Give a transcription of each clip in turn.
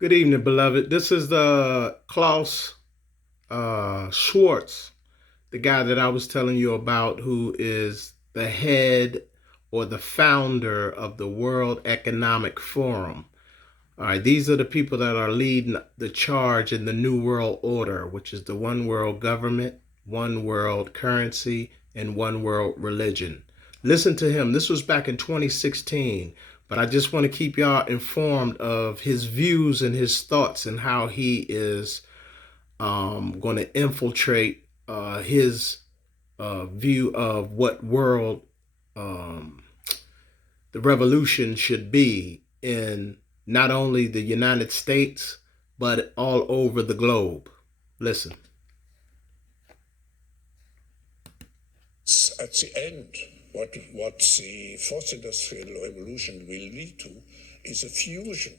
Good evening, beloved. This is the Klaus Schwartz, the guy that I was telling you about, who is the head or the founder of the World Economic Forum. All right, these are the people that are leading the charge in the New World Order, which is the one world government, one world currency, and one world religion. Listen to him. This was back in 2016, but I just want to keep y'all informed of his views and his thoughts and how he is going to infiltrate his view of what world um, the revolution should be in not only the United States, but all over the globe. Listen. At the end, what the fourth industrial revolution will lead to is a fusion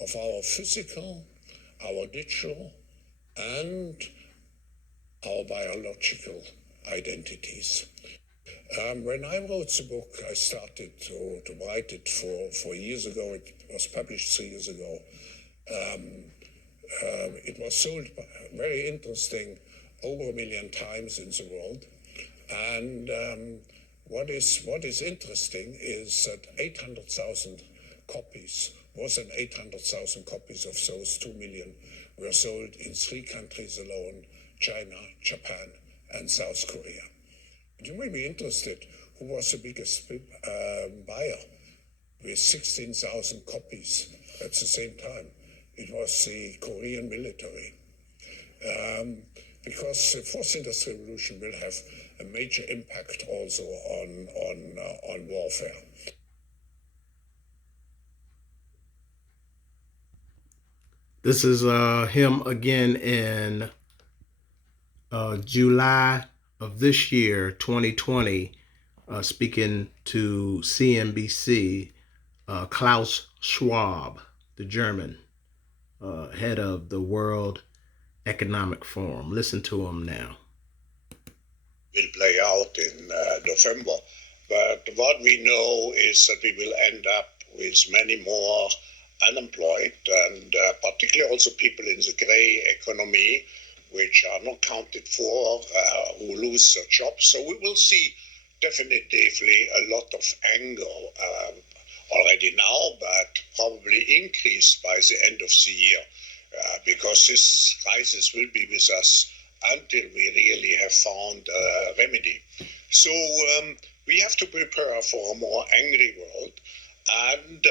of our physical, our digital, and our biological identities. When I wrote the book, I started to write it for years ago. It was published 3 years ago. It was sold, very interesting, over 1 million times in the world. And what is interesting is that 800,000 copies, more than 800,000 copies of those 2 million were sold in 3 countries alone: China, Japan, and South Korea. You may be interested, who was the biggest buyer with 16,000 copies at the same time? It was the Korean military. Because the fourth industrial revolution will have a major impact also on warfare. This is him again in July of this year, 2020, speaking to CNBC, Klaus Schwab, the German head of the World Economic Forum. Listen to him now. Will play out in November. But what we know is that we will end up with many more unemployed, and particularly also people in the gray economy, which are not counted for, who lose their jobs. So we will see definitively a lot of anger already now, but probably increased by the end of the year, because this crisis will be with us until we really have found a remedy. So we have to prepare for a more angry world. And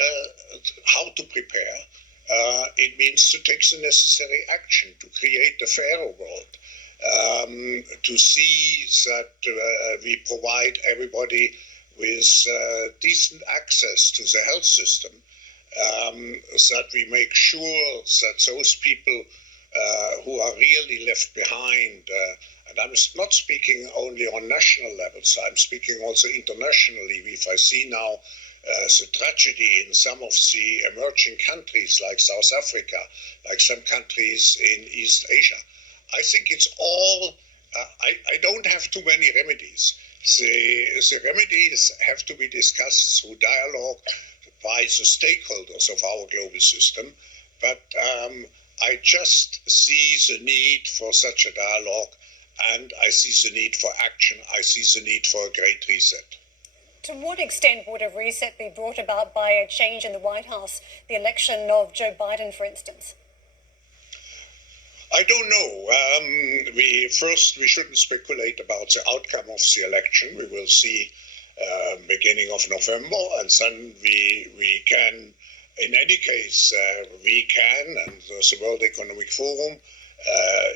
how to prepare? It means to take the necessary action to create a fairer world, to see that we provide everybody with decent access to the health system, that we make sure that those people who are really left behind, and I'm not speaking only on national levels, I'm speaking also internationally. If I see now the tragedy in some of the emerging countries like South Africa, like some countries in East Asia, I think it's all, I don't have too many remedies. The remedies have to be discussed through dialogue by the stakeholders of our global system, but I just see the need for such a dialogue, and I see the need for action. I see the need for a great reset. To what extent would a reset be brought about by a change in the White House, the election of Joe Biden, for instance? I don't know. We shouldn't speculate about the outcome of the election. We will see beginning of November, and then we can, in any case, we can, and the World Economic Forum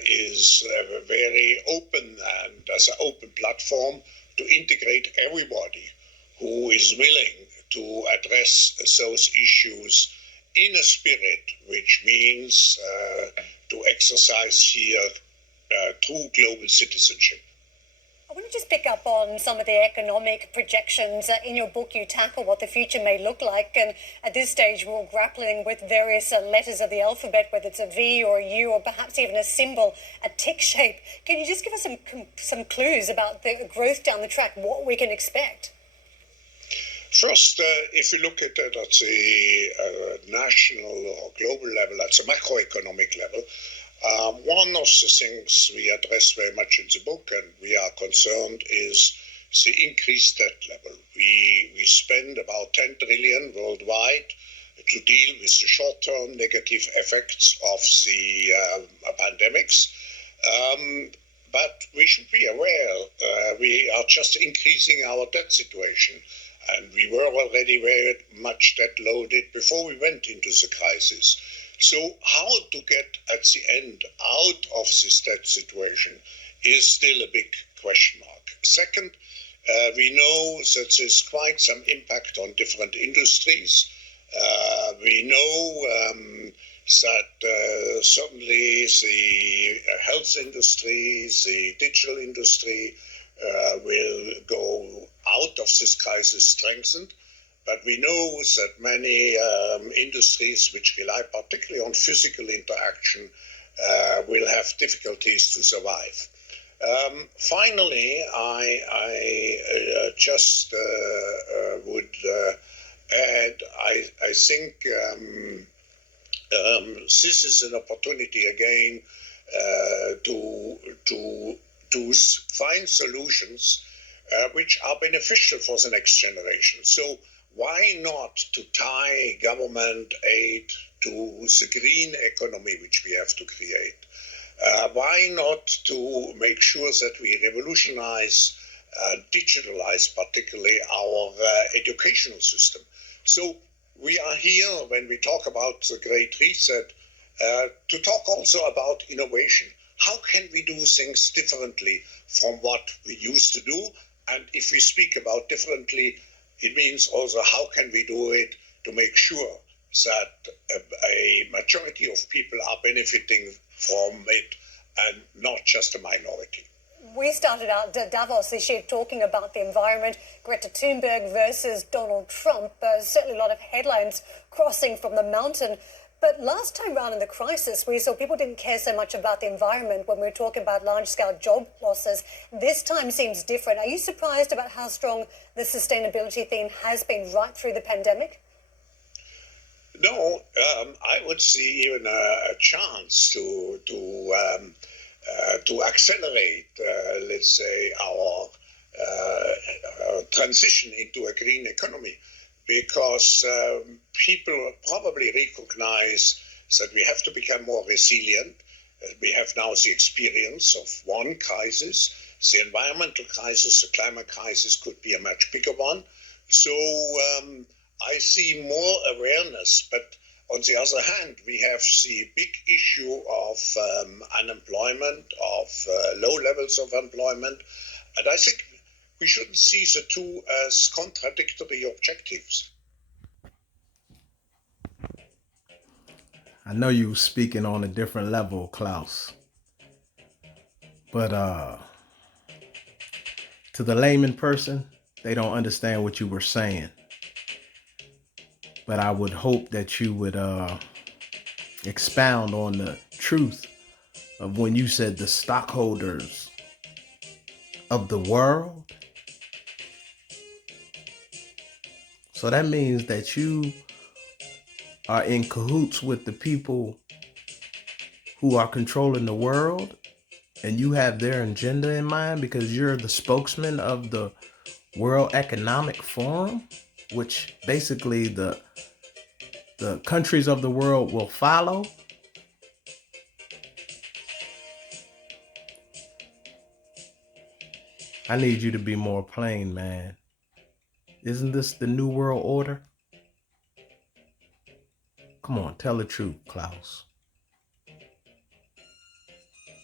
is very open and as an open platform to integrate everybody who is willing to address those issues in a spirit which means to exercise here true global citizenship. I want to just pick up on some of the economic projections. In your book, you tackle what the future may look like, and at this stage, we're grappling with various letters of the alphabet, whether it's a V or a U or perhaps even a symbol, a tick shape. Can you just give us some clues about the growth down the track, what we can expect? First, if you look at it at the national or global level, at the macroeconomic level, one of the things we address very much in the book and we are concerned is the increased debt level. We spend about 10 trillion worldwide to deal with the short-term negative effects of the pandemics. But we should be aware we are just increasing our debt situation. And we were already very much debt loaded before we went into the crisis. So how to get at the end out of this debt situation is still a big question mark. Second, we know that there's quite some impact on different industries. We know that certainly the health industry, the digital industry will go out of this crisis strengthened. But we know that many industries which rely particularly on physical interaction will have difficulties to survive. Finally, I just would add, I think this is an opportunity again to find solutions which are beneficial for the next generation. So why not to tie government aid to the green economy which we have to create? Why not to make sure that we revolutionize, digitalize particularly our educational system? So we are here when we talk about the Great Reset to talk also about innovation. How can we do things differently from what we used to do? And if we speak about differently, it means also how can we do it to make sure that a majority of people are benefiting from it and not just a minority. We started out Davos this year talking about the environment, Greta Thunberg versus Donald Trump. Certainly a lot of headlines crossing from the mountain. But last time round in the crisis, we saw people didn't care so much about the environment when we were talking about large-scale job losses. This time seems different. Are you surprised about how strong the sustainability theme has been right through the pandemic? No, I would see even a chance to accelerate, let's say, our transition into a green economy, because people probably recognize that we have to become more resilient. We have now the experience of one crisis. The environmental crisis, the climate crisis could be a much bigger one. So I see more awareness, but on the other hand, we have the big issue of unemployment, of low levels of employment. And I think we shouldn't see the two as contradictory objectives. I know you were speaking on a different level, Klaus. But to the layman person, they don't understand what you were saying. But I would hope that you would expound on the truth of when you said the stockholders of the world. So that means that you are in cahoots with the people who are controlling the world, and you have their agenda in mind because you're the spokesman of the World Economic Forum, which basically the countries of the world will follow. I need you to be more plain, man. Isn't this the New World Order? Come on, tell the truth, Klaus.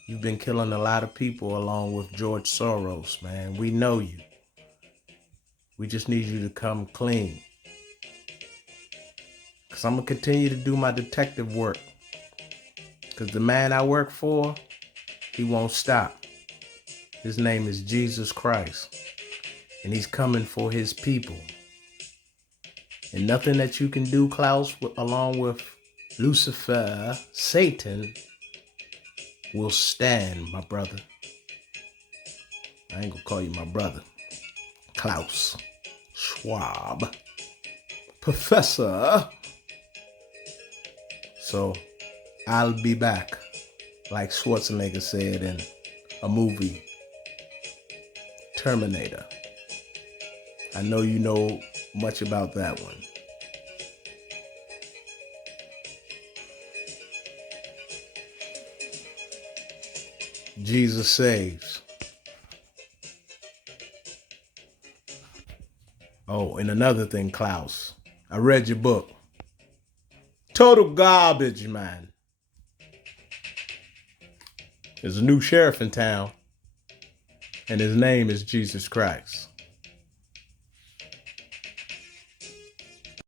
You've been killing a lot of people along with George Soros, man. We know you. We just need you to come clean. Because I'm going to continue to do my detective work. Because the man I work for, he won't stop. His name is Jesus Christ. And he's coming for his people. And nothing that you can do, Klaus, along with Lucifer, Satan, will stand, my brother. I ain't gonna call you my brother. Klaus. Schwab. Professor. So I'll be back, like Schwarzenegger said in a movie, Terminator. I know you know much about that one. Jesus saves. Oh, and another thing, Klaus. I read your book. Total garbage, man. There's a new sheriff in town, and his name is Jesus Christ.